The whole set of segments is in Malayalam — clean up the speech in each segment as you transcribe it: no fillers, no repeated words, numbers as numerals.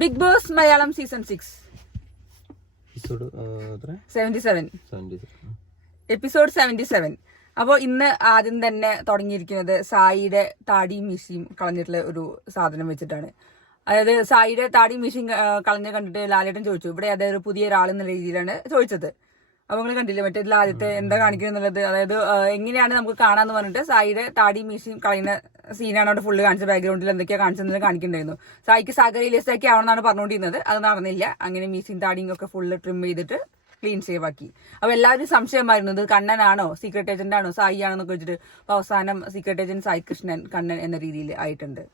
Big Boss Malayalam season 6 episode 77. അപ്പോൾ ഇന്ന് ആദ്യം തന്നെ തുടങ്ങിയിരിക്കുന്നത് സായിയുടെ താടിയും മീശയും കളഞ്ഞിട്ടുള്ള ഒരു സാധനം വെച്ചിട്ടാണ്. അതായത് സായിയുടെ താടിയും മീശയും കളഞ്ഞ് കണ്ടിട്ട് ലാലേട്ടൻ ചോദിച്ചു, ഇവിടെ അതായത് പുതിയ ഒരാളെന്നുള്ള രീതിയിലാണ് ചോദിച്ചത്. അപ്പോൾ നിങ്ങൾ കണ്ടില്ലേ മറ്റേ ആദ്യത്തെ എന്താ കാണിക്കുന്നത് എന്നുള്ളത്, അതായത് എങ്ങനെയാണ് നമുക്ക് കാണാന്ന് പറഞ്ഞിട്ട് സായിയുടെ താടിയും മീശയും കളയുന്ന സീനാണ് അവിടെ ഫുള്ള് കാണിച്ചത്. ബാക്ക്ഗ്രൗണ്ടിൽ എന്തൊക്കെയാ കാണിച്ചതെന്ന് കാണിക്കണ്ടായിരുന്നു. സായിക്ക് സാഗരയിലേസാക്കി ആവണമെന്നാണ് പറഞ്ഞുകൊണ്ടിരുന്നത്. അത് നടന്നില്ല. അങ്ങനെ മീശയും താടിയും ഒക്കെ ഫുള്ള് ട്രിം ചെയ്തിട്ട് ക്ലീൻ ഷേവ് ആക്കി. അപ്പൊ എല്ലാവരും സംശയമായിരുന്നു, ഇത് കണ്ണനാണോ സീക്രട്ട് ഏജന്റ് ആണോ സായി ആണെന്നൊക്കെ വെച്ചിട്ട്. അപ്പൊ അവസാനം സീക്രട്ട് ഏജന്റ് സായി കൃഷ്ണൻ കണ്ണൻ എന്ന രീതിയിൽ ആയിട്ടുണ്ട്.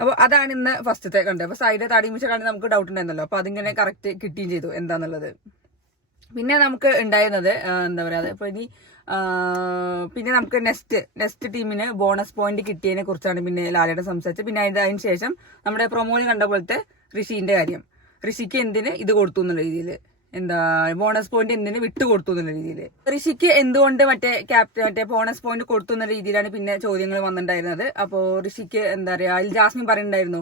അപ്പോൾ അതാണ് ഇന്ന് ഫസ്റ്റത്തെ കണ്ടത്. അപ്പൊ സായിയുടെ താടി മീശ കാണാൻ നമുക്ക് ഡൗട്ട് ഉണ്ടായിരുന്നല്ലോ. അപ്പൊ അതിങ്ങനെ കറക്റ്റ് കിട്ടുകയും ചെയ്തു എന്താന്നുള്ളത്. പിന്നെ നമുക്ക് ഉണ്ടായിരുന്നത് എന്താ പറയുക, ഇപ്പൊ ഇനി പിന്നെ നമുക്ക് നെക്സ്റ്റ് ടീമിന് ബോണസ് പോയിന്റ് കിട്ടിയതിനെ കുറിച്ചാണ് പിന്നെ ലാലേട്ടൻ സംസാരിച്ചത്. പിന്നെ അതിന് ശേഷം നമ്മുടെ പ്രൊമോയിൽ കണ്ട പോലത്തെ ഋഷിന്റെ കാര്യം, ഋഷിക്ക് എന്തിന് ഇത് കൊടുത്തു എന്നുള്ള രീതിയിൽ, എന്താ ബോണസ് പോയിന്റ് എന്തിന് വിട്ടു കൊടുത്തു എന്നുള്ള രീതിയിൽ, ഋഷിക്ക് എന്തുകൊണ്ട് മറ്റേ ബോണസ് പോയിന്റ് കൊടുത്തു എന്ന രീതിയിലാണ് പിന്നെ ചോദ്യങ്ങൾ വന്നിട്ടുണ്ടായിരുന്നത്. അപ്പോൾ ഋഷിക്ക് എന്താ പറയാ, അതിൽ ജാസ്മിൻ പറയുന്നുണ്ടായിരുന്നു,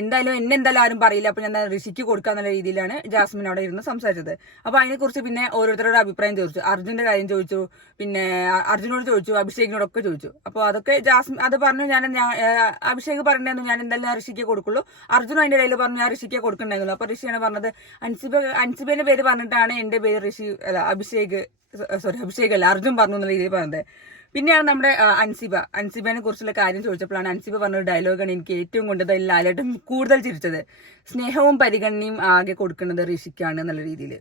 എന്തായാലും ആരും പറയില്ല, അപ്പൊ ഞാൻ ഋഷിക്ക് കൊടുക്കാന്നുള്ള രീതിയിലാണ് ജാസ്മിൻ അവിടെ ഇരുന്ന് സംസാരിച്ചത്. അപ്പൊ അതിനെക്കുറിച്ച് പിന്നെ ഓരോരുത്തരുടെ അഭിപ്രായം ചോദിച്ചു. അർജുന്റെ കാര്യം ചോദിച്ചു, പിന്നെ അർജുനോട് ചോദിച്ചു, അഭിഷേകിനോടൊക്കെ ചോദിച്ചു. അപ്പോൾ അതൊക്കെ ജാസ്മിൻ അത് പറഞ്ഞു, ഞാൻ അഭിഷേക് പറഞ്ഞിരുന്നു ഞാൻ എന്തായാലും ഞാൻ ഋഷിക്ക് കൊടുക്കുള്ളൂ. അർജുൻ അതിന്റെ ഇടയിൽ പറഞ്ഞു ഞാൻ ഋഷിക്ക് കൊടുക്കണ്ടായിരുന്നു. അപ്പൊ ഋഷിയാണ് പറഞ്ഞത്, അൻസിബേന്റെ പേര് പറഞ്ഞിട്ടാണ് എന്റെ പേര് അഭിഷേക് അല്ല അർജുൻ പറഞ്ഞു എന്നുള്ള രീതിയിൽ പറഞ്ഞത്. പിന്നെയാണ് നമ്മുടെ അൻസിബനെ കുറിച്ചുള്ള കാര്യം ചോദിച്ചപ്പോഴാണ് അൻസിബ പറഞ്ഞൊരു ഡയലോഗാണ് എനിക്ക് ഏറ്റവും കൊണ്ടത് ലാലേട്ടൻ കൂടുതൽ ചിരിച്ചത്. സ്നേഹവും പരിഗണനയും ആകെ കൊടുക്കുന്നത് ഋഷിക്കാണ് എന്നുള്ള രീതിയിൽ.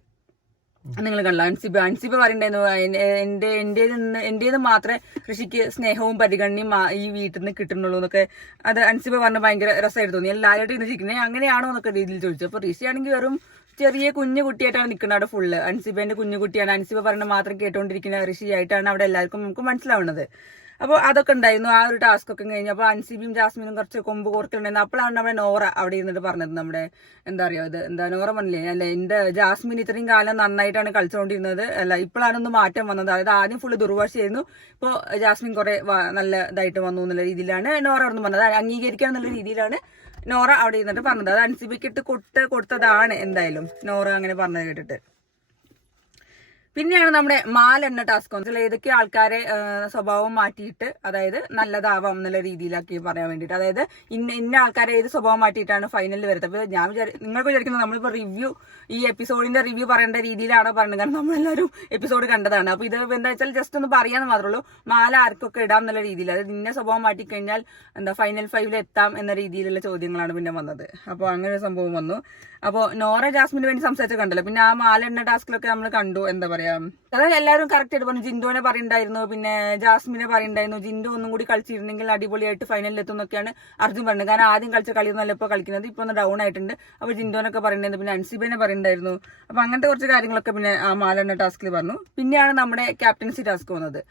നിങ്ങൾ കണ്ടല്ലോ, അൻസിബ പറയണ്ടായിരുന്നു എന്റേത് മാത്രമേ ഋഷിക്ക് സ്നേഹവും പരിഗണനയും ഈ വീട്ടിൽ നിന്ന് കിട്ടുന്നുള്ളൂ എന്നൊക്കെ. അത് അൻസിബ പറഞ്ഞ ഭയങ്കര രസമായിട്ട് തോന്നി. ലാലേട്ടൻ ഇന്ന് ചിരിക്കുന്നത് അങ്ങനെയാണോ എന്നൊക്കെ രീതിയിൽ ചോദിച്ചു. അപ്പൊ ഋഷി ആണെങ്കിൽ വെറും ചെറിയ കുഞ്ഞു കുട്ടിയായിട്ടാണ് നിൽക്കുന്നത് അവിടെ ഫുള്ള്. അൻസിബേന്റെ കുഞ്ഞു കുട്ടിയാണ്, അൻസിബ പറഞ്ഞ മാത്രം കേട്ടോണ്ടിരിക്കുന്ന ഋഷി ആയിട്ടാണ് അവിടെ എല്ലാവർക്കും നമുക്ക് മനസ്സിലാവുന്നത്. അപ്പോൾ അതൊക്കെ ഉണ്ടായിരുന്നു. ആ ഒരു ടാസ്ക് ഒക്കെ കഴിഞ്ഞു. അപ്പോൾ അൻസിബിയും ജാസ്മിനും കുറച്ച് കൊമ്പ് കോർത്തിട്ടുണ്ടായിരുന്നു. അപ്പോഴാണ് നമ്മുടെ നോറ അവിടെ ഇരുന്നിട്ട് പറഞ്ഞത്, നമ്മുടെ എന്താ പറയുക, ഇത് എന്താ നോറ പറഞ്ഞില്ലേ, അല്ല എന്റെ ജാസ്മിൻ ഇത്രയും കാലം നന്നായിട്ടാണ് കളിച്ചുകൊണ്ടിരുന്നത്, അല്ല ഇപ്പോഴാണൊന്ന് മാറ്റം വന്നത്. അതായത് ആദ്യം ഫുള്ള് ദുർവാശിയായിരുന്നു, ഇപ്പോൾ ജാസ്മിൻ കുറെ നല്ല ഇതായിട്ട് വന്നു എന്നുള്ള രീതിയിലാണ് നോറ അവിടെ നിന്ന് പറഞ്ഞത്. അംഗീകരിക്കുക എന്നുള്ള രീതിയിലാണ് നോറ അവിടെ ഇരുന്നിട്ട് പറഞ്ഞത്. അത് അൻസിബയ്ക്ക് ഇട്ട് കൊടുത്തതാണ് എന്തായാലും നോറ അങ്ങനെ പറഞ്ഞത് കേട്ടിട്ട്. പിന്നെയാണ് നമ്മുടെ മാലെണ്ണ ടാസ്ക്. ഏതൊക്കെ ആൾക്കാരെ സ്വഭാവം മാറ്റിയിട്ട് അതായത് നല്ലതാവാം എന്നുള്ള രീതിയിലാക്കി പറയാൻ വേണ്ടിയിട്ട്, അതായത് ഇന്ന ആൾക്കാരെ ഏത് സ്വഭാവം മാറ്റിയിട്ടാണ് ഫൈനലിൽ വരുന്നത്. അപ്പൊ ഞാൻ നിങ്ങൾക്ക് വിചാരിക്കുന്നത് നമ്മളിപ്പോ ഈ എപ്പിസോഡിന്റെ റിവ്യൂ പറയേണ്ട രീതിയിലാണോ പറയുന്നത്, കാരണം നമ്മളെല്ലാവരും എപ്പിസോഡ് കണ്ടതാണ്. അപ്പൊ ഇത് എന്താ വെച്ചാൽ ജസ്റ്റ് ഒന്ന് പറയാന്ന് മാത്രമേ ഉള്ളൂ. മാല ആർക്കൊക്കെ ഇടാം എന്നുള്ള രീതിയിൽ, അതായത് ഇന്ന സ്വഭാവം മാറ്റിക്കഴിഞ്ഞാൽ എന്താ ഫൈനൽ 5 എത്താം എന്ന രീതിയിലുള്ള ചോദ്യങ്ങളാണ് പിന്നെ വന്നത്. അപ്പോൾ അങ്ങനെ ഒരു സംഭവം വന്നു. അപ്പോൾ നോറ ജാസ്മിന് വേണ്ടി സംസാരിച്ച കണ്ടല്ലോ. പിന്നെ ആ മാലെണ്ണ ടാസ്കിലൊക്കെ നമ്മൾ കണ്ടു, എന്താ പറയാ, അതായത് എല്ലാവരും കറക്റ്റ് ആയിട്ട് പറഞ്ഞു. ജിൻഡോനെ പറയുണ്ടായിരുന്നു, പിന്നെ ജാസ്മിനെ പറയുണ്ടായിരുന്നു, ജിൻഡോ ഒന്നും കൂടി കളിച്ചിരുന്നെങ്കിൽ അടിപൊളിയായിട്ട് ഫൈനലിൽ എത്തും എന്നൊക്കെയാണ് അർജുൻ പറഞ്ഞത്. കാരണം ആദ്യം കളിച്ച കളിയൊന്നുമല്ല ഇപ്പോൾ കളിക്കുന്നത്, ഇപ്പൊ ഒന്ന് ഡൗൺ ആയിട്ടുണ്ട്. അപ്പോൾ ജിൻഡോനൊക്കെ പറയുന്നുണ്ട്, പിന്നെ അൻസിബനെ പറയുന്നുണ്ടായിരുന്നു. അപ്പൊ അങ്ങനത്തെ കുറച്ച് കാര്യങ്ങളൊക്കെ പിന്നെ ആ മാലെണ്ണ ടാസ്കിൽ പറഞ്ഞു. പിന്നെയാണ് നമ്മുടെ ക്യാപ്റ്റൻസി ടാസ്ക് വന്നത്.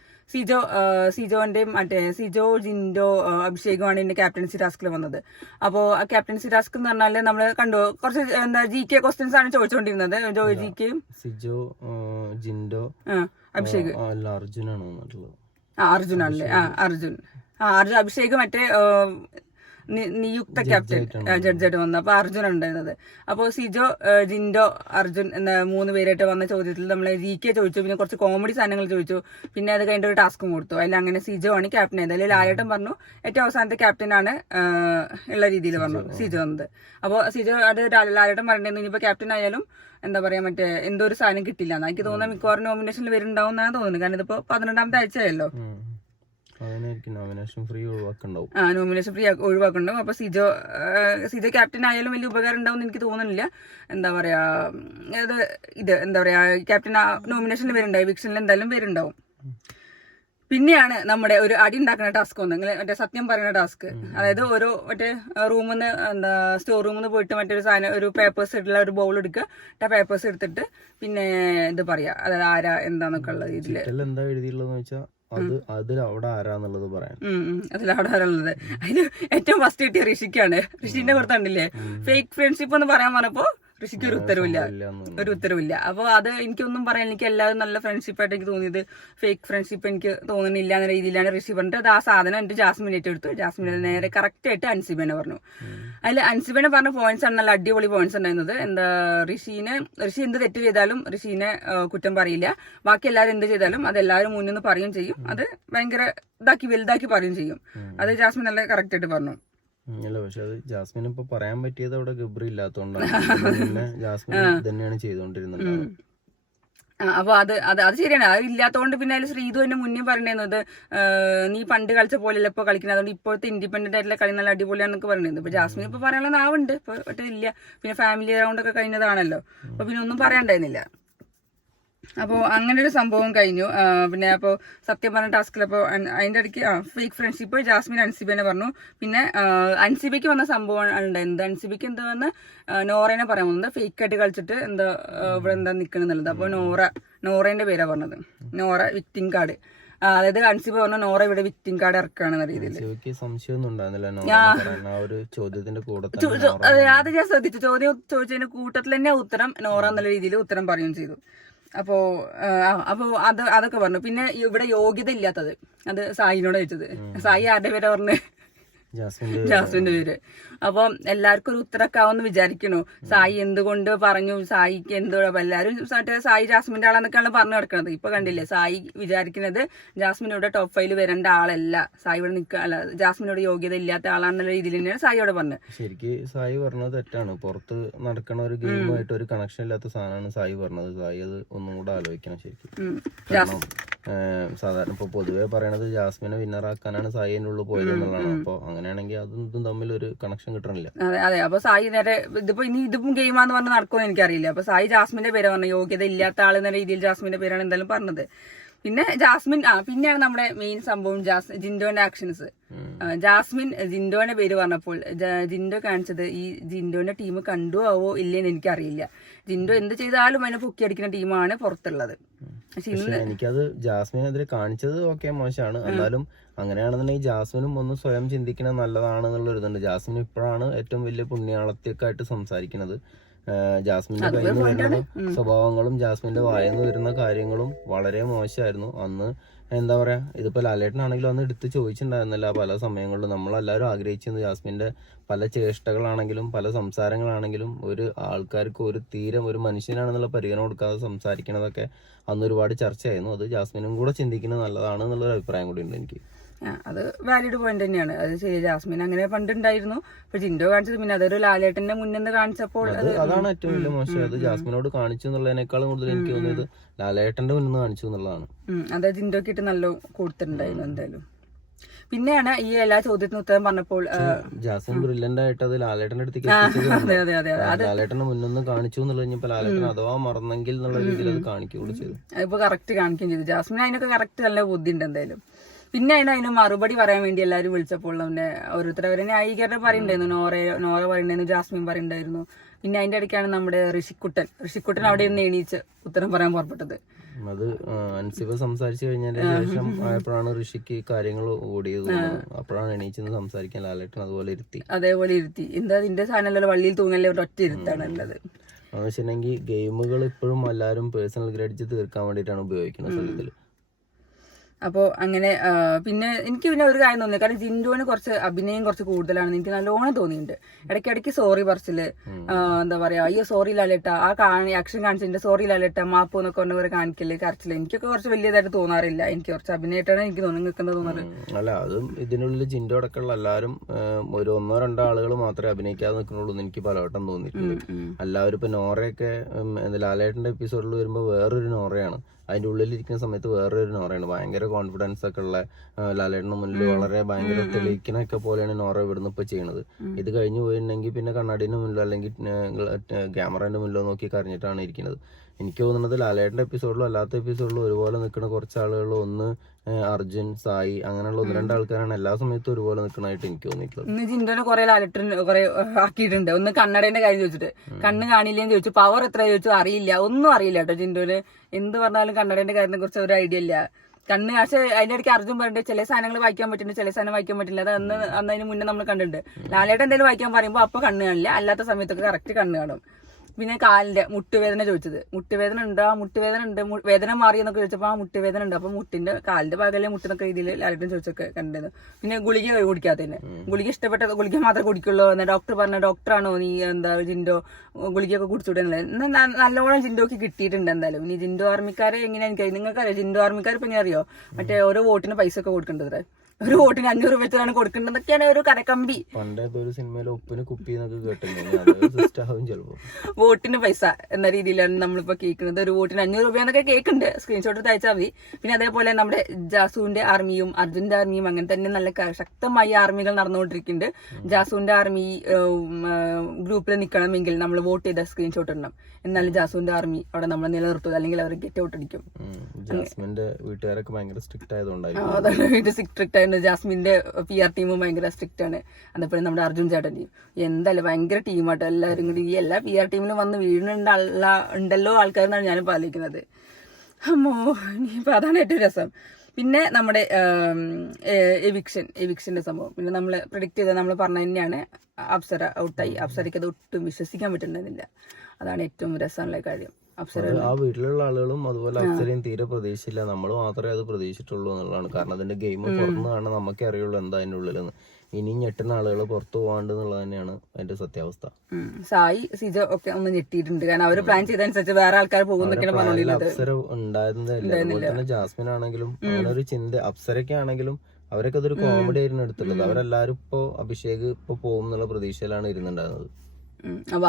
സിജോന്റെയും സിജോ, ജിൻഡോ, അഭിഷേകുമാണ് ഇതിന്റെ ക്യാപ്റ്റൻസി ടാസ്കിൽ വന്നത്. അപ്പോൾ ആ ക്യാപ്റ്റൻസി ടാസ്ക് എന്ന് പറഞ്ഞാൽ നമ്മൾ കണ്ടു, കുറച്ച് എന്താ GK ക്വസ്റ്റ്യൻസ് ആണ് ചോദിച്ചുകൊണ്ടിരുന്നത്. GKയും സിജോ, ജിൻഡോ, അഭിഷേക്, അർജുനാണല്ലേ, അർജുൻ അഭിഷേക് മറ്റേ നിയുക്ത ക്യാപ്റ്റൻ ജഡ്ജായിട്ട് വന്നു. അപ്പൊ അർജുൻ ഉണ്ടായിരുന്നത്. അപ്പോൾ സിജോ, ജിൻഡോ, അർജുൻ എന്ന 3 പേരായിട്ട് വന്ന ചോദ്യത്തിൽ നമ്മൾ GK ചോദിച്ചു, പിന്നെ കുറച്ച് കോമഡി സാധനങ്ങൾ ചോദിച്ചു, പിന്നെ അത് കഴിഞ്ഞ ഒരു ടാസ്കും കൊടുത്തു. അതിൽ അങ്ങനെ സിജോ ആണ് ക്യാപ്റ്റൻ ആയത്. അതിൽ ലാലേട്ടൻ പറഞ്ഞു ഏറ്റവും അവസാനത്തെ ക്യാപ്റ്റനാണ് ഉള്ള രീതിയിൽ പറഞ്ഞു സിജോ എന്നത്. അപ്പോൾ സിജോ അത് ലാലേട്ടൻ പറഞ്ഞിരുന്നു ഇനിയിപ്പോ ക്യാപ്റ്റൻ ആയാലും എന്താ പറയാ മറ്റേ എന്തോ ഒരു സാധനം കിട്ടില്ല എന്നാ എനിക്ക് തോന്നുന്നത്. മിക്കവാറും നോമിനേഷനിൽ വരുന്നുണ്ടാവും എന്നാണ് തോന്നുന്നത്. കാരണം ഇതിപ്പോ 12ാമത്തെ ആഴ്ചയല്ലോ, നോമിനേഷൻ ഫ്രീ ഒഴിവാക്കുന്നുണ്ടാവും. അപ്പൊ സിജോ ക്യാപ്റ്റൻ ആയാലും വലിയ ഉപകാരം ഉണ്ടാവും എനിക്ക് തോന്നുന്നില്ല. എന്താ പറയാ, എന്താ പറയാ, ക്യാപ്റ്റൻ നോമിനേഷനിൽ വരുന്നുണ്ടാവും, എവിക്ഷനിൽ എന്തായാലും വരുന്നുണ്ടാവും. പിന്നെയാണ് നമ്മുടെ ഒരു അടി ഉണ്ടാക്കുന്ന ടാസ്ക് വന്നത്, മറ്റേ സത്യം പറയുന്ന ടാസ്ക്. അതായത് ഓരോ മറ്റേ റൂമിൽ നിന്ന് എന്താ സ്റ്റോർ റൂമിൽ നിന്ന് പോയിട്ട് മറ്റൊരു സാധനം ഒരു പേപ്പേഴ്സ് ഇട്ടുള്ള ഒരു ബൗൾ എടുക്കുക, ആ പേപ്പേഴ്സ് എടുത്തിട്ട് പിന്നെ ഇത് പറയാ, അതായത് ആരാ എന്താന്നൊക്കെ ഉള്ള രീതിയില് എന്താ എഴുതിയുള്ളതെന്ന് വെച്ചാൽ അതിലവിടെ ആരാന്നുള്ളത് പറയാൻ. അതിലവിടെ ആരാന്നുള്ളത് അതില് ഏറ്റവും ഫസ്റ്റ് കിട്ടിയ ഋഷിക്കാണ്. ഋഷിന്റെ പുറത്തുണ്ടില്ലേ ഫേക്ക് ഫ്രണ്ട്ഷിപ്പ് എന്ന് പറയാൻ പറഞ്ഞപ്പോ ഋഷിക്ക് ഒരു ഉത്തരവില്ല. അപ്പോൾ അത് എനിക്കൊന്നും പറയാൻ, എനിക്ക് എല്ലാവരും നല്ല ഫ്രണ്ട്ഷിപ്പായിട്ട് എനിക്ക് തോന്നിയത് ഫേക്ക് ഫ്രണ്ട്ഷിപ്പ് എനിക്ക് തോന്നുന്നില്ല എന്ന രീതിയിലാണ് ഋഷി പറഞ്ഞിട്ട് അത് ആ സാധനം എന്റെ ജാസ്മിൻ ഏറ്റെടുത്തു. ജാസ്മിൻ നേരെ കറക്റ്റ് ആയിട്ട് അൻസിബനെ പറഞ്ഞു. അതിൽ അൻസിബനെ പറഞ്ഞ പോയിന്റ്സ് ആണ് നല്ല അടിപൊളി പോയിന്റ്സ് ഉണ്ടായിരുന്നത്. എന്താ, ഋഷി എന്ത് തെറ്റ് ചെയ്താലും ഋഷീനെ കുറ്റം പറയില്ല. ബാക്കി എല്ലാവരും എന്ത് ചെയ്താലും അത് എല്ലാവരും മുന്നിൽ നിന്ന് പറയുകയും ചെയ്യും. അത് ഭയങ്കര വലുതാക്കി പറയുകയും ചെയ്യും. അത് ജാസ്മിൻ നല്ല കറക്റ്റ് ആയിട്ട് പറഞ്ഞു. അല്ല, പക്ഷെ അത് ജാസ്മിൻ ഇപ്പൊ പറയാൻ പറ്റിയത് അവിടെ ഗബ്രി ഇല്ലാത്തോണ്ടാണ്. പിന്നെ ജാസ്മിൻ തന്നെയാണ് ചെയ്തോണ്ടിരുന്നത്. അപ്പൊ അത് ശരിയാണ്. അത് ഇല്ലാത്തതുകൊണ്ട് പിന്നെ അതിൽ ശ്രീതു എന്നെ മുന്നേ പറയുന്നത് നീ പണ്ട് കളിച്ച പോലെയല്ല ഇപ്പൊ കളിക്കുന്നത്, അതുകൊണ്ട് ഇപ്പോഴത്തെ ഇൻഡിപെൻഡന്റ് ആയിട്ടുള്ള കളി നല്ല അടിപൊളിയാണെന്നൊക്കെ പറയുന്നത്. ഇപ്പൊ ജാസ്മിൻ ഇപ്പൊ പറയാനുള്ള നാവുണ്ട്, ഇപ്പൊ ഒറ്റ ഇല്ല. പിന്നെ ഫാമിലി റൗണ്ട് ഒക്കെ കഴിഞ്ഞതാണല്ലോ, അപ്പൊ പിന്നെ ഒന്നും പറയാണ്ടായിരുന്നില്ല. അപ്പോൾ അങ്ങനെ ഒരു സംഭവം കഴിഞ്ഞു. പിന്നെ അപ്പോൾ സത്യം പറഞ്ഞ ടാസ്കിലപ്പോൾ അതിൻ്റെ ഇടയ്ക്ക് ഫേക്ക് ഫ്രണ്ട്ഷിപ്പ് ജാസ്മിൻ അൻസിബനെ പറഞ്ഞു. പിന്നെ അൻസിബയ്ക്ക് വന്ന സംഭവം ഉണ്ടായിരുന്നത്. അൻസിബയ്ക്ക് എന്താ വന്ന് നോറേനെ പറയാൻ പോകുന്നത്, ഫേക്ക് ആയിട്ട് കളിച്ചിട്ട് എന്താ ഇവിടെ എന്താ നിൽക്കണമെന്നുള്ളത്. അപ്പോൾ നോറേന്റെ പേരാണ് പറഞ്ഞത്, നോറ വിക്ടിം കാർഡ്. അതായത് അൻസിബ പറഞ്ഞു നോറ ഇവിടെ വിക്ടിം കാർഡ് ഇറക്കുകയാണെന്ന രീതിയിൽ. അത് ഞാൻ ശ്രദ്ധിച്ചു. ചോദ്യം ചോദിച്ചതിന്റെ കൂട്ടത്തിൽ തന്നെ ഉത്തരം നോറ എന്നുള്ള രീതിയിൽ ഉത്തരം പറയുകയും ചെയ്തു. അപ്പോ അതൊക്കെ പറഞ്ഞു. പിന്നെ ഇവിടെ യോഗ്യത ഇല്ലാത്തത് അത് സായിനോട് ചോദിച്ചത്. സായി ആരുടെ പേരാ പറഞ്ഞത്? ജാസ്മിന്റെ പേര്. അപ്പൊ എല്ലാവർക്കും ഒരു ഉത്തരമൊക്കെ ആവുമെന്ന് വിചാരിക്കണു. സായി എന്തുകൊണ്ട് പറഞ്ഞു, സായിക്ക് എന്തോ, എല്ലാവരും സായി ജാസ്മിന്റെ ആളെന്നൊക്കെയാണ് പറഞ്ഞു കിടക്കുന്നത്. ഇപ്പൊ കണ്ടില്ലേ, സായി വിചാരിക്കുന്നത് ജാസ്മിനോട് ടോപ്പ് 5 വരേണ്ട ആളല്ല, സായി ഇവിടെ നിൽക്കുക, ജാസ്മിനോട് യോഗ്യത ഇല്ലാത്ത ആളാണെന്നുള്ള രീതിയിൽ തന്നെയാണ് സായിയോട് പറഞ്ഞത്. ശരിക്ക് സായി പറഞ്ഞത് തെറ്റാണ്. പുറത്ത് നടക്കണ ഒരു ഗെയിമുമായിട്ട് ഒരു കണക്ഷൻ ഇല്ലാത്ത സാധനമാണ് സായി പറഞ്ഞത്. സായി അത് ഒന്നും കൂടെ ആലോചിക്കണം ശരിക്കും. സാധാരണ ഇപ്പൊ പൊതുവെ പറയണത് ജാസ്മിനെ വിന്നറാക്കാനാണ് സായി അതിൻ്റെ ഉള്ളിൽ പോയത് എന്നുള്ളതാണ്. അപ്പൊ അങ്ങനെയാണെങ്കിൽ അതും തമ്മിൽ ഒരു കണക്ഷൻ കിട്ടണില്ല. അതെ. അപ്പൊ സായി നേരെ ഇതിപ്പം ഗെയിമാന്ന് പറഞ്ഞ് നടക്കുമെന്ന് എനിക്കറിയില്ല. അപ്പൊ സായി ജാസ്മിന്റെ പേര് പറഞ്ഞു, യോഗ്യത ഇല്ലാത്ത ആളെന്ന രീതിയിൽ ജാസ്മിന്റെ പേരാണ് എന്തായാലും പറഞ്ഞത്. പിന്നെ ജാസ്മിൻ പിന്നെയാണ് നമ്മുടെ മെയിൻ സംഭവം ജിൻഡോന്റെ ആക്ഷൻസ്. ജാസ്മിൻ ജിൻഡോന്റെ പേര് പറഞ്ഞപ്പോൾ ജിൻഡോ കാണിച്ചത് ഈ ജിൻഡോന്റെ ടീം കണ്ടു ആവോ ഇല്ലേന്ന് എനിക്കറിയില്ല. ജിൻഡോ എന്ത് ചെയ്താലും അതിനെ പൊക്കിയടിക്കുന്ന ടീമാണ് പുറത്തുള്ളത്. എനിക്കത് ജാസ്മിനെതിരെ കാണിച്ചത് ഓക്കെ മോശമാണ്. എന്നാലും അങ്ങനെയാണെന്നുണ്ടെങ്കിൽ ജാസ്മിനും ഒന്ന് സ്വയം ചിന്തിക്കണം നല്ലതാണെന്നുള്ള ഇതുണ്ട്. ജാസ്മിൻ ഇപ്പോഴാണ് ഏറ്റവും വലിയ പുണ്യാളത്തിയൊക്കെ ആയിട്ട് സംസാരിക്കുന്നത്. ജാസ്മിന്റെ കയ്യിൽ നിന്ന് വരുന്ന സ്വഭാവങ്ങളും ജാസ്മിന്റെ വായന്ന് വരുന്ന കാര്യങ്ങളും വളരെ മോശമായിരുന്നു. അന്ന് എന്താ പറയാ, ഇതിപ്പോ ലാലേട്ടനാണെങ്കിലും അന്ന് എടുത്ത് ചോദിച്ചിട്ടുണ്ടായിരുന്നില്ല. പല സമയങ്ങളിലും നമ്മളെല്ലാവരും ആഗ്രഹിച്ചിരുന്നു ജാസ്മിന്റെ പല ചേഷ്ടകളാണെങ്കിലും പല സംസാരങ്ങളാണെങ്കിലും ഒരു ആൾക്കാർക്ക് ഒരു മനുഷ്യനാണെന്നുള്ള പരിഗണന കൊടുക്കാതെ സംസാരിക്കണതൊക്കെ അന്ന് ഒരുപാട് ചർച്ചയായിരുന്നു. അത് ജാസ്മിനും കൂടെ ചിന്തിക്കുന്നത് നല്ലതാണ് എന്നുള്ളൊരു അഭിപ്രായം കൂടി ഉണ്ട് എനിക്ക്. അത് വാലിഡ് പോയിന്റ് തന്നെയാണ്. അത് ശരി, ജാസ്മിൻ അങ്ങനെ പണ്ടുണ്ടായിരുന്നു. ഇപ്പൊ ജിൻഡോ കാണിച്ചത് പിന്നെ അതൊരു ലാലേട്ടന്റെ മുന്നിൽ കാണിച്ചപ്പോൾ അതാണ് ഏറ്റവും വലിയ മോശം. അത് ജാസ്മിനോട് കാണിച്ചു എന്നുള്ളതിനേക്കാളും കൂടുതൽ എനിക്ക് തോന്നിയത് ലാലേട്ടന്റെ മുന്നിൽ കാണിച്ചു എന്നുള്ളതാണ്. അത് ജിൻഡോക്ക് ഇട്ട് നല്ല കൊടുത്തിട്ടുണ്ടായിരുന്നു എന്തായാലും. പിന്നെയാണ് ഈ എല്ലാ ചോദ്യത്തിനും ഉത്തരം പറഞ്ഞപ്പോൾ ജാസ്മിൻ ബ്രില്യന്റ് ആയിട്ട് അത് ലാലേട്ടന്റെ അടുത്തേക്ക് ലാലേട്ടന്റെ മുന്നിൽ നിന്ന് കാണിച്ചു എന്നുള്ളത് കഴിഞ്ഞപ്പോ ലാലേട്ടൻ അഥവാ മറന്നെങ്കിൽ എന്നുള്ള രീതിയിൽ അത് കാണിക്കുകയും ചെയ്തു. ഇപ്പൊ കറക്റ്റ് കാണിക്കുകയും ചെയ്തു. ജാസ്മിൻ അതിനൊക്കെ കറക്റ്റ് നല്ല ബുദ്ധി ഉണ്ട് എന്തായാലും. പിന്നെ അതിന് മറുപടി പറയാൻ വേണ്ടി എല്ലാവരും വിളിച്ചപ്പോൾ അവന്റെ ഓരോരുത്തരവരെ ന്യായീകരണം പറയുന്നുണ്ടായിരുന്നു. നോറ പറയുണ്ടായിരുന്നു, ജാസ്മിൻ പറയുന്നുണ്ടായിരുന്നു. പിന്നെ അതിന്റെ ഇടയ്ക്കാണ് നമ്മുടെ ഋഷിക്കുട്ടൻ അവിടെ നിന്ന് എണീച്ച് ഉത്തരം പറയാൻ പുറപ്പെട്ടത്. അത് അൻസിബ സംസാരിച്ചു കഴിഞ്ഞതിന് ശേഷം ആയപ്പോഴാണ് ഋഷിക്ക് കാര്യങ്ങൾ ഓടിയത്. അപ്പോഴാണ് എണീച്ചെന്ന് സംസാരിക്കാൻ ലാലേട്ടൻ അതേപോലെ ഇരുത്തി. എന്താ നിന്റെ സാധനം വള്ളിയിൽ തൂങ്ങല്ലേ, ഒറ്റ ഇരുത്താണ് ഉള്ളത്. എന്ന് വെച്ചിട്ടുണ്ടെങ്കിൽ ഗെയിമുകൾ ഇപ്പോഴും എല്ലാവരും പേഴ്സണൽ ഗ്രഡ്ജ് തീർക്കാൻ വേണ്ടിയിട്ടാണ് ഉപയോഗിക്കുന്നത് സ്ഥലത്തില്. അപ്പോൾ അങ്ങനെ പിന്നെ എനിക്ക് പിന്നെ ഒരു കാര്യം തോന്നി, കാരണം ജിൻഡോന് കുറച്ച് അഭിനയം കുറച്ച് കൂടുതലാണെന്ന് എനിക്ക് നല്ലോണം തോന്നിയിട്ടുണ്ട്. ഇടയ്ക്കിടയ്ക്ക് സോറി പറച്ചില്, എന്താ പറയാ, അയ്യോ സോറി ലാലേട്ട, ആക്ഷൻ കാണിച്ചിട്ടുണ്ട്, സോറി ലാലേട്ട, മാപ്പ് എന്നൊക്കെ പറഞ്ഞവരെ കാണിക്കല്, കരച്ചില്, എനിക്കൊക്കെ കുറച്ച് വലിയതായിട്ട് തോന്നാറില്ല. എനിക്ക് കുറച്ച് അഭിനയമായിട്ടാണ് എനിക്ക് നിൽക്കുന്നത് തോന്നാറ്. അല്ല, അതും ഇതിനുള്ളിൽ ജിൻഡോ അടക്കമുള്ള എല്ലാവരും ഒരു 1-2 ആളുകൾ മാത്രമേ അഭിനയിക്കാതെ നിൽക്കുന്നുള്ളൂ എന്ന് എനിക്ക് പലവട്ടം തോന്നിയിട്ടുണ്ട്. എല്ലാവരും ഇപ്പൊ നോറയൊക്കെ ലാലേട്ടന്റെ എപ്പിസോഡിൽ വരുമ്പോൾ വേറൊരു നോറയാണ്, അതിന്റെ ഉള്ളിലിരിക്കുന്ന സമയത്ത് വേറൊരു നോറയാണ്. ഭയങ്കര കോൺഫിഡൻസ് ഒക്കെ ഉള്ള, ലാലേട്ടന്റെ മുന്നിൽ വളരെ ഭയങ്കര തെളിയിക്കണൊക്കെ പോലെയാണ് നോറ ഇവിടുന്ന് ഇപ്പൊ ചെയ്യണത്. ഇത് കഴിഞ്ഞു പോയിട്ടുണ്ടെങ്കിൽ പിന്നെ കണ്ണാടിന്റെ മുന്നിലോ അല്ലെങ്കിൽ ക്യാമറന്റെ മുന്നിലോ നോക്കി കരഞ്ഞിട്ടാണ് ഇരിക്കുന്നത്. എനിക്ക് തോന്നുന്നത് ലാലേട്ടന്റെ എപ്പിസോഡിലും അല്ലാത്ത എപ്പിസോഡിലും ഒരുപോലെ നിൽക്കുന്ന കുറച്ച് ആളുകൾ, ഒന്ന് അർജുൻ, സായി, അങ്ങനെയുള്ള 1-2 ആൾക്കാരാണ് എല്ലാ സമയത്തും ഒരുപോലെ നിൽക്കണായിട്ട് എനിക്ക് തോന്നിയിട്ടുള്ളത്. ഇന്ന് ജിൻഡോനെ കുറെ ലാലേട്ടൻ കുറെ ആക്കിയിട്ടുണ്ട്. ഒന്ന് കണ്ണടേന്റെ കാര്യം ചോദിച്ചിട്ട്, കണ്ണ് കാണില്ലേന്ന് ചോദിച്ചു, പവർ എത്ര ചോദിച്ചു, അറിയില്ല, ഒന്നും അറിയില്ല കേട്ടോ ജിൻഡോന്. എന്ത് പറഞ്ഞാലും കണ്ണടേന്റെ കാര്യത്തെ കുറിച്ച് ഒരു ഐഡിയ ഇല്ല. കണ്ണ്, പക്ഷെ അതിന്റെ ഇടയ്ക്ക് അർജുൻ പറഞ്ഞിട്ട് ചില സാധനങ്ങൾ വായിക്കാൻ പറ്റുന്നുണ്ട്, ചില സാധനം വായിക്കാൻ പറ്റില്ല. അത് അന്ന് അതിന് മുന്നേ നമ്മൾ കണ്ടിട്ടുണ്ട്. ലാലേട്ടൻ എന്തെങ്കിലും വായിക്കാൻ പറയുമ്പോൾ അപ്പൊ കണ്ണ് കാണില്ല, അല്ലാത്ത സമയത്തൊക്കെ കറക്റ്റ് കണ്ണ് കാണും. പിന്നെ കാലിന്റെ മുട്ടുവേദന ചോദിച്ചത്. മുട്ടുവേദന ഉണ്ട്, വേദന മാറിയെന്നൊക്കെ ചോദിച്ചപ്പോൾ ആ മുട്ടുവേദന ഉണ്ട്. അപ്പൊ മുട്ടിന്റെ കാലിന്റെ ഭാഗമല്ലേ മുട്ടെന്നൊക്കെ രീതിയിൽ ലാലേട്ടൻ ചോദിച്ചൊക്കെ കണ്ടിരുന്നു. പിന്നെ ഗുളിക കുടിക്കാത്തതിന്, ഗുളിക ഇഷ്ടപ്പെട്ട ഗുളിക മാത്രമേ കുടിക്കുള്ളൂ എന്ന് ഡോക്ടർ പറഞ്ഞ, ഡോക്ടറാണോ നീ എന്താ ജിൻഡോ ഗുളികയൊക്കെ കുടിച്ചുകൂടെ? നല്ലോണം ജിൻഡോക്ക് കിട്ടിയിട്ടുണ്ട് എന്തായാലും. ഇനി ജിൻഡോ ആർമിക്കാരെ എങ്ങനെ എനിക്കറിയാം, നിങ്ങൾക്കറിയാം ജിൻഡോ ആർമിക്കാർ ഇപ്പൊ എങ്ങനെ അറിയോ, മറ്റേ ഓരോ വോട്ടിന് പൈസ ഒക്കെ കൊടുക്കേണ്ടത്, ഒരു വോട്ടിന് 500 രൂപ വെച്ചാണ് കൊടുക്കേണ്ടതൊക്കെയാണ് ഒരു കരക്കമ്പി. വോട്ടിന് പൈസ എന്ന രീതിയിലാണ് നമ്മളിപ്പോ കേൾക്കുന്നത്. ഒരു വോട്ടിന് 500 രൂപ എന്നൊക്കെ കേൾക്കുന്നുണ്ട്, സ്ക്രീൻഷോട്ട് എടുത്ത് അയച്ചാൽ മതി. പിന്നെ അതേപോലെ നമ്മുടെ ജാസുവിന്റെ ആർമിയും അർജുന്റെ ആർമിയും അങ്ങനെ തന്നെ നല്ല ശക്തമായ ആർമികൾ നടന്നുകൊണ്ടിരിക്കുന്നുണ്ട്. ജാസുവിന്റെ ആർമി ഗ്രൂപ്പിൽ നിൽക്കണമെങ്കിൽ നമ്മൾ വോട്ട് ചെയ്ത സ്ക്രീൻഷോട്ട് ഇടണം, എന്നാലും ജാസുവിന്റെ ആർമി അവിടെ നമ്മൾ നിലനിർത്തും, അല്ലെങ്കിൽ അവർ ഗെറ്റ് ഔട്ട് അടിക്കും. ജാസ്മിന്റെ വീട്ടുകാരൊക്കെ ഭയങ്കര സ്ട്രിക്റ്റ് ആയതുകൊണ്ടായിരുന്നു. അതാണ് സ്ട്രിക്റ്റ് ആയിരുന്നു. ജാസ്മിന്റെ PR ടീമും ഭയങ്കര സ്ട്രിക്റ്റ് ആണ്. അതേപോലെ നമ്മുടെ അർജുൻ ചേട്ടന്റെയും എന്തായാലും ഭയങ്കര ടീമാട്ടോ. എല്ലാവരും കൂടി ഈ എല്ലാ PR ടീമിലും വന്ന് വീഴുന്നുണ്ടല്ലോ ആൾക്കാരെന്നാണ് ഞാനിപ്പോൾ ആലോചിക്കുന്നത്. അമ്മോ, ഇനിയിപ്പോൾ അതാണ് ഏറ്റവും രസം. പിന്നെ നമ്മുടെ എവിക്ഷന്റെ സംഭവം പിന്നെ നമ്മൾ പ്രിഡിക്റ്റ് ചെയ്ത നമ്മൾ പറഞ്ഞ തന്നെയാണ്. അപ്സര ഔട്ടായി. അപ്സരയ്ക്ക് അത് ഒട്ടും വിശ്വസിക്കാൻ പറ്റുന്നില്ല. അതാണ് ഏറ്റവും രസമുള്ള കാര്യം. ആ വീട്ടിലുള്ള ആളുകളും അതുപോലെ അപ്സരയും തീരെ പ്രതീക്ഷിച്ചില്ല. നമ്മൾ മാത്രമേ അത് പ്രതീക്ഷിച്ചിട്ടുള്ളൂ എന്നുള്ളതാണ്. കാരണം അതിന്റെ ഗെയിം പുറത്തുനിന്ന് കാണാൻ നമുക്കേ അറിയുള്ളൂ എന്താ അതിന്റെ ഉള്ളിലെന്ന്. ഇനി ഞെട്ടുന്ന ആളുകൾ പുറത്തു പോകാണ്ട് എന്നുള്ളത് തന്നെയാണ് അതിന്റെ സത്യാവസ്ഥ. സായി സിജ ഒക്കെ ഒന്ന് ഞെട്ടിയിട്ടുണ്ട്. കാരണം അവര് പ്ലാൻ ചെയ്തനുസരിച്ച് വേറെ ആൾക്കാർ പോകുന്നൊക്കെയാണ് പറഞ്ഞിട്ടുള്ളത്. അപ്സര ഉണ്ടായിരുന്നില്ല. അതുപോലെ തന്നെ ജാസ്മിൻ ആണെങ്കിലും അങ്ങനെ ഒരു ചിന്ത, അപ്സരയ്ക്ക് ആണെങ്കിലും അവരൊക്കെ അതൊരു കോമഡി ആയിരുന്നു എടുത്തിട്ടുള്ളത്. അവരെല്ലാരും ഇപ്പൊ അഭിഷേക് ഇപ്പൊ പോകും എന്നുള്ള പ്രതീക്ഷയിലാണ് ഇരുന്നുണ്ടായിരുന്നത്. അപ്പൊ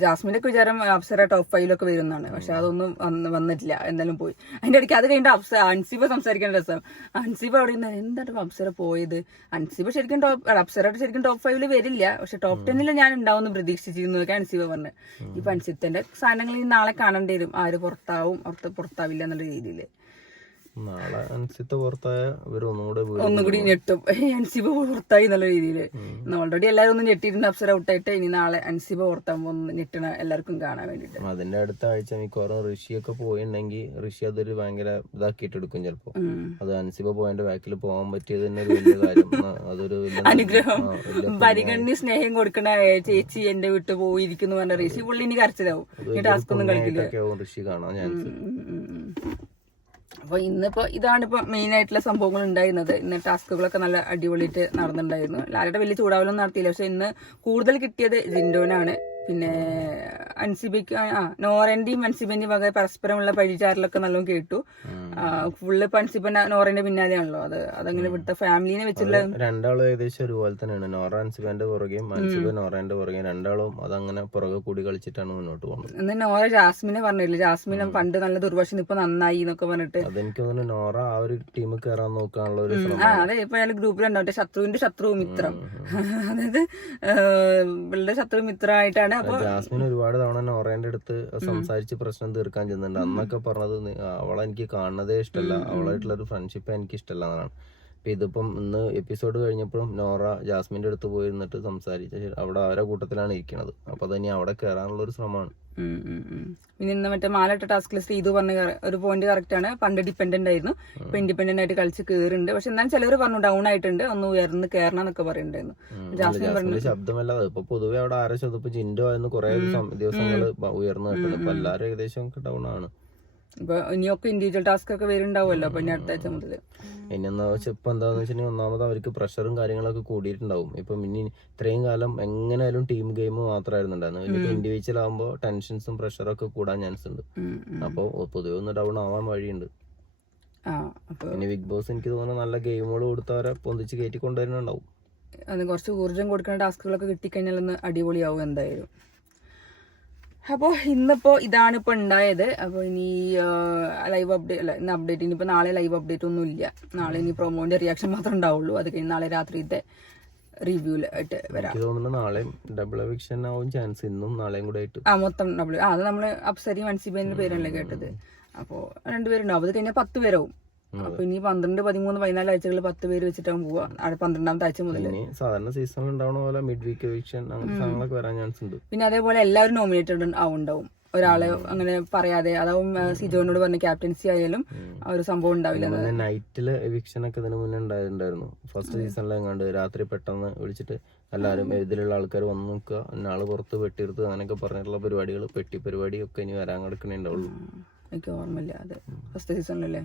ജാസ്മിന്റെ ഒക്കെ വിചാരം അപ്സര ടോപ്പ് 5 വരുന്നതാണ്. പക്ഷെ അതൊന്നും വന്നിട്ടില്ല, എന്തായാലും പോയി. അതിന്റെ ഇടയ്ക്ക് അത് കഴിഞ്ഞിട്ട് അൻസിബ സംസാരിക്കേണ്ട രസം. അൻസിബ അവിടെ എന്താണ് അപ്സര പോയത്? അൻസിബ ശരിക്കും അപ്സര ശരിക്കും ടോപ്പ് 5 വരില്ല, പക്ഷെ ടോപ്പ് 10 ഞാൻ ഉണ്ടാവും പ്രതീക്ഷിച്ചിരുന്നു ഒക്കെ അൻസിബ പറഞ്ഞു. ഇപ്പൊ അൻസിബത്തിന്റെ സാധനങ്ങൾ നാളെ കാണേണ്ടി വരും. ആര് പുറത്താവും പുറത്താവില്ല എന്നുള്ള രീതിയിൽ. നാളെ അൻസിബ പുറത്തായ ഇവർ ഒന്നുകൂടി ഞെട്ടും. അൻസിബ പുറത്തായി എന്നുള്ള രീതിയിൽ. ഓൾറെഡി എല്ലാവരും ഒന്നും ഞെട്ടിയിരുന്നു അപ്സര ഔട്ടായിട്ട്. ഇനി നാളെ അൻസിബ പുറത്താകുമ്പോ ഒന്ന് ഞെട്ടണ എല്ലാവർക്കും കാണാൻ വേണ്ടിട്ട്. അതിന്റെ അടുത്ത ആഴ്ച മിക്കവാറും ഋഷിയൊക്കെ പോയിട്ടുണ്ടെങ്കിൽ ഋഷി അതൊരു ഭയങ്കര ഇതാക്കിയിട്ട് എടുക്കും ചിലപ്പോ. അത് അൻസിബ പോയതിന്റെ ബാക്കിൽ പോകാൻ പറ്റിയത് തന്നെ ഒരു വലിയ കാര്യം. അതൊരു അനുഗ്രഹം, പരിഗണന, സ്നേഹം കൊടുക്കണ ചേച്ചി എന്റെ വിട്ട് പോയിരിക്കുന്നു പറഞ്ഞ ഋഷി പുള്ളി ഇനി കരച്ചിലാവും. ടാസ്ക് ഒന്നും കളിക്കില്ല. ഋഷി കാണാൻ ചാൻസ്. അപ്പൊ ഇന്നിപ്പോ ഇതാണിപ്പോ മെയിൻ ആയിട്ടുള്ള സംഭവങ്ങൾ ഉണ്ടായിരുന്നത്. ഇന്ന് ടാസ്കുകളൊക്കെ നല്ല അടിപൊളിയായിട്ട് നടന്നിട്ടുണ്ടായിരുന്നു. ലാലയുടെ വലിയ ചൂടാവലൊന്നും നടത്തിയില്ല. പക്ഷെ ഇന്ന് കൂടുതൽ കിട്ടിയത് ജിൻഡോനാണ്. പിന്നെ അൻസിബയ്ക്ക് നോറന്റെയും അൻസിബന്റെയും വക പരസ്പരമുള്ള പഴിചാരലൊക്കെ നല്ലോണം കേട്ടു. ഫുള്ള് അൻസിബ നോറന്റെ പിന്നാലെയാണല്ലോ. അതങ്ങനെ ഇവിടുത്തെ ഫാമിലിനെ വെച്ചുള്ള രണ്ടാളും ഏകദേശം ഒരുപോലെ തന്നെയാണ്. നോറ അൻസിബന്റെ പുറകെയും അൻസിബ നോറന്റെ പുറകെയും രണ്ടാളും അതങ്ങനെ പുറകെ കൂടി കളിച്ചിട്ടാണ് മുന്നോട്ട് പോകുന്നത്. ഇന്ന് നോറ ജാസ്മിനെ പറഞ്ഞില്ല. ജാസ്മിനെ പണ്ട് നല്ല ദുർവശം ഇപ്പൊ നന്നായി എന്നൊക്കെ പറഞ്ഞിട്ട്. അതെനിക്ക് തോന്നുന്നു നോറ ആ ഒരു ടീം കയറാൻ നോക്കാനുള്ള ഒരു അതെ. ഇപ്പൊ അയാൾ ഗ്രൂപ്പിലുണ്ടാവും ശത്രുവിന്റെ ശത്രു മിത്രം. അതായത് ഇവളുടെ ശത്രു മിത്രമായിട്ടാണ്. ജാസ്മിൻ ഒരുപാട് തവണ നോറേന്റെ അടുത്ത് സംസാരിച്ച് പ്രശ്നം തീർക്കാൻ ചെന്നുണ്ട്. അന്നൊക്കെ പറഞ്ഞത് അവളെ എനിക്ക് കാണുന്നതേ ഇഷ്ടമല്ല, അവളായിട്ടുള്ള ഒരു ഫ്രണ്ട്ഷിപ്പ് എനിക്ക് ഇഷ്ടമല്ല എന്നാണ്. അപ്പൊ ഇതിപ്പം ഇന്ന് എപ്പിസോഡ് കഴിഞ്ഞപ്പോഴും നോറ ജാസ്മിന്റെ അടുത്ത് പോയിരുന്നിട്ട് സംസാരിച്ച അവിടെ അവരെ കൂട്ടത്തിലാണ് ഇരിക്കുന്നത്. അപ്പൊ അതന്നെ അവിടെ കയറാനുള്ള ഒരു ശ്രമമാണ്. പിന്നെ ഇന്ന് മറ്റേ മാലട്ട ടാസ്കിൽ ശ്രീതു പറഞ്ഞ ഒരു പോയിന്റ് കറക്റ്റ് ആണ്. പണ്ട് ഡിപെൻഡന്റ് ആയിരുന്നു, ഇപ്പൊ ഇൻഡിപെൻഡന്റ് ആയിട്ട് കളിച്ച് കയറുന്നുണ്ട്. പക്ഷെ എന്നാലും ചിലവർ പറഞ്ഞു ഡൗൺ ആയിട്ടുണ്ട്, ഒന്ന് ഉയർന്ന് കയറണം എന്നൊക്കെ പറയുന്നുണ്ടായിരുന്നു. ജാസ്മിൻ പറഞ്ഞു ശബ്ദമല്ലാതെ ഇപ്പൊ പൊതുവെ അവിടെ ആരെ ശബ്ദം ഇപ്പൊ ജിൻഡോ ആയിരുന്നു കുറെ ദിവസങ്ങൾ ഉയർന്നു കിട്ടുന്നത്. ഇപ്പൊ എല്ലാവരും ഏകദേശം ഡൗൺ ആണ്. ഇപ്പൊ ഇനിയൊക്കെ ഇൻഡിവിജ്വൽ ടാസ്ക് ഒക്കെ വരുന്നുണ്ടാവുമല്ലോ. അപ്പൊ ഇനി അടുത്ത ആഴ്ച മുതൽ ഇനി ഇപ്പൊ എന്താന്ന് വെച്ചിട്ടുണ്ടെങ്കിൽ ഒന്നാമത് അവർക്ക് പ്രഷറും കാര്യങ്ങളൊക്കെ കൂടിയിട്ടുണ്ടാവും. ഇപ്പം ഇനി ഇത്രയും കാലം എങ്ങനെയായാലും ടീം ഗെയിം മാത്രമായിരുന്നുണ്ടായിരുന്നു. ഇനിയിപ്പോ ഇൻഡിവിജ്വൽ ആകുമ്പോൾ ടെൻഷൻസും പ്രഷറും ഒക്കെ കൂടാൻ ചാൻസ് ഉണ്ട്. അപ്പൊ പൊതുവെ ഒന്ന് ഡൗൺ ആവാൻ വഴിയുണ്ട്. ഇനി ബിഗ് ബോസ് എനിക്ക് തോന്നുന്നു നല്ല ഗെയിമുകൾ കൊടുത്തവരെ പൊന്തിച്ച് കയറ്റി കൊണ്ടുവരുന്നുണ്ടാവും. അത് കുറച്ച് ഊർജ്ജം കൊടുക്കുന്ന ടാസ്കുകളൊക്കെ കിട്ടിക്കഴിഞ്ഞാൽ ഒന്ന് അടിപൊളിയാവും എന്തായാലും. അപ്പോൾ ഇന്നിപ്പോൾ ഇതാണ് ഇപ്പോൾ ഉണ്ടായത്. അപ്പോൾ ഇനി ലൈവ് അപ്ഡേറ്റ് അല്ല, ഇന്ന് അപ്ഡേറ്റ്. ഇനിയിപ്പോൾ നാളെ ലൈവ് അപ്ഡേറ്റ് ഒന്നും ഇല്ല. നാളെ ഇനി പ്രൊമോന്റെ റിയാക്ഷൻ മാത്രമേ ഉണ്ടാവുള്ളൂ. അത് കഴിഞ്ഞ് നാളെ രാത്രിത്തെ റിവ്യൂലായിട്ട് വരാം. നാളെ ഡബിൾ എവിക്ഷൻ ആവും ചാൻസ്. ഇന്നും നാളെയും കൂടെ ആയിട്ട് മൊത്തം ഡബിൾ. അത് നമ്മള് അപ്സരിയും അൻസിബേന്റെ പേരല്ലേ കേട്ടത്. അപ്പോൾ രണ്ടുപേരുണ്ടാവും. അത് കഴിഞ്ഞാൽ 10 പേരാവും. അപ്പൊ ഇനി 12, 13, 14 ആഴ്ചകളിൽ 10 പേര് വെച്ചിട്ടാവും പോവാ. 12ാമത്തെ ആഴ്ച മുതൽ സാധാരണ സീസണിൽ ഉണ്ടാവുന്ന പോലെ മിഡ് വീക്ക് എവിക്ഷൻ അങ്ങനെ സാധനങ്ങളൊക്കെ വരാൻ ചാൻസ് ഉണ്ട്. പിന്നെ അതേപോലെ എല്ലാവരും നോമിനേറ്റഡ് ഉണ്ടാവും. ഒരാള് അങ്ങനെ പറയാതെ, അതാവും സിജോനോട് പറഞ്ഞ ക്യാപ്റ്റൻസി ആയാലും ആ ഒരു സംഭവം ഉണ്ടാവില്ല. നൈറ്റില് എവിക്ഷൻ ഒക്കെ ഇതിന് മുന്നേ ഉണ്ടായിരുന്നു. ഫസ്റ്റ് സീസണിൽ എങ്ങാണ്ട് രാത്രി പെട്ടെന്ന് വിളിച്ചിട്ട് എല്ലാവരും ഇതിലുള്ള ആൾക്കാർ വന്ന് നോക്കുക, ആള് പുറത്ത് പെട്ടിയെടുത്ത് അങ്ങനെയൊക്കെ പറഞ്ഞിട്ടുള്ള പരിപാടികൾ, പെട്ടി പരിപാടി ഒക്കെ ഇനി വരാൻ കിടക്കണുണ്ടാവുള്ളൂ. എനിക്ക് ഓർമ്മയില്ല അത് ഫസ്റ്റ് സീസണിലല്ലേ.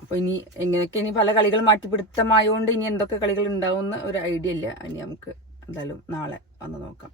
അപ്പൊ ഇനി എങ്ങനെയൊക്കെ ഇനി പല കളികൾ മാറ്റിപ്പിടുത്തമായോണ്ട് ഇനി എന്തൊക്കെ കളികൾ ഉണ്ടാവും ഒരു ഐഡിയ ഇല്ല. ഇനി നമുക്ക് എന്തായാലും നാളെ വന്ന് നോക്കാം.